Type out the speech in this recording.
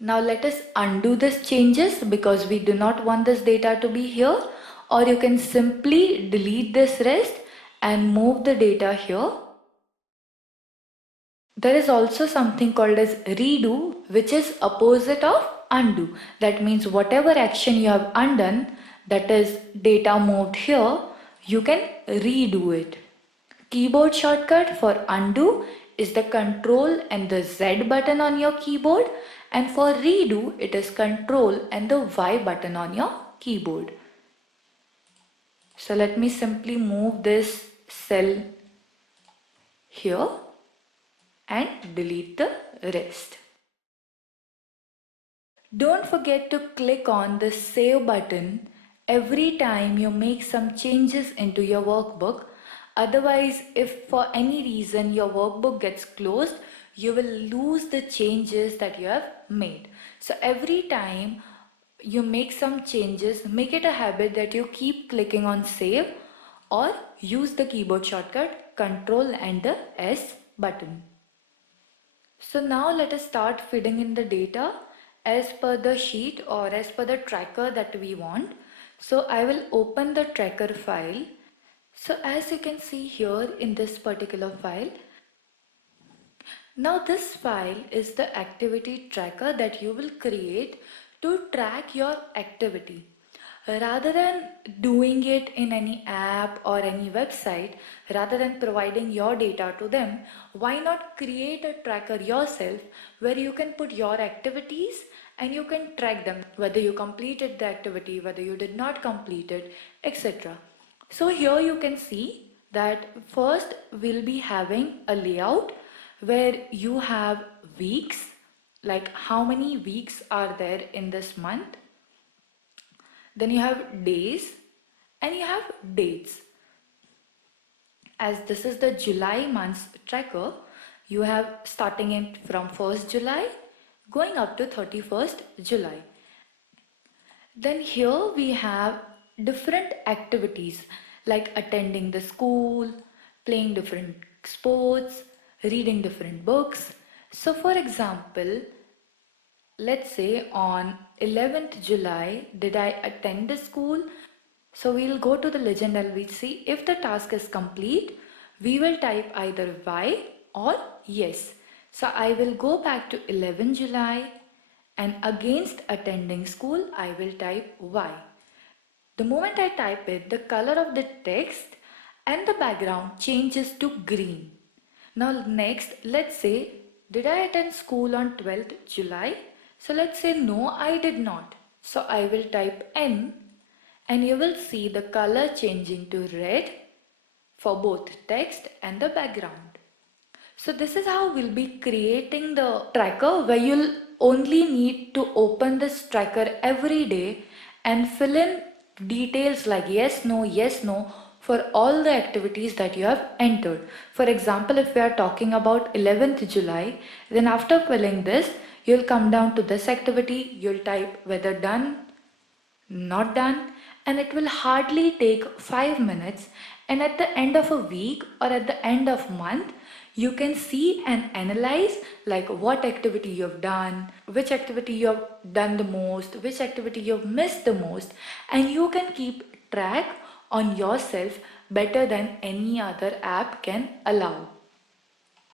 Now let us undo these changes because we do not want this data to be here, or you can simply delete this rest and move the data here. There is also something called as redo, which is opposite of undo. That means whatever action you have undone, that is data moved here, you can redo it. Keyboard shortcut for undo is the Control and the Z button on your keyboard, and for redo it is Control and the Y button on your keyboard. So let me simply move this cell here and delete the rest. Don't forget to click on the save button every time you make some changes into your workbook. Otherwise, if for any reason your workbook gets closed, you will lose the changes that you have made. So every time you make some changes, make it a habit that you keep clicking on save or use the keyboard shortcut Control and the S button. So now let us start feeding in the data as per the sheet or as per the tracker that we want. So I will open the tracker file. So as you can see here in this particular file, now this file is the activity tracker that you will create to track your activity. Rather than doing it in any app or any website, rather than providing your data to them, why not create a tracker yourself where you can put your activities and you can track them, whether you completed the activity, whether you did not complete it, etc. So here you can see that first we'll be having a layout where you have weeks, like how many weeks are there in this month. Then you have days and you have dates. As this is the July month's tracker, you have starting in from 1st July going up to 31st July. Then here we have different activities like attending the school, playing different sports, reading different books. So for example, let's say on 11th July, did I attend the school? So we'll go to the legend and we'll see if the task is complete, we will type either Y or yes. So I will go back to 11 July and against attending school, I will type Y. The moment I type it, the color of the text and the background changes to green. Now next, let's say, did I attend school on 12th July? So let's say no, I did not. So I will type N and you will see the color changing to red for both text and the background. So this is how we'll be creating the tracker where you'll only need to open this tracker every day and fill in details like yes, no for all the activities that you have entered. For example, if we are talking about 11th July, then after filling this, you'll come down to this activity, you'll type whether done, not done, and it will hardly take 5 minutes, and at the end of a week or at the end of month you can see and analyze like what activity you have done, which activity you have done the most, which activity you have missed the most, and you can keep track on yourself better than any other app can allow.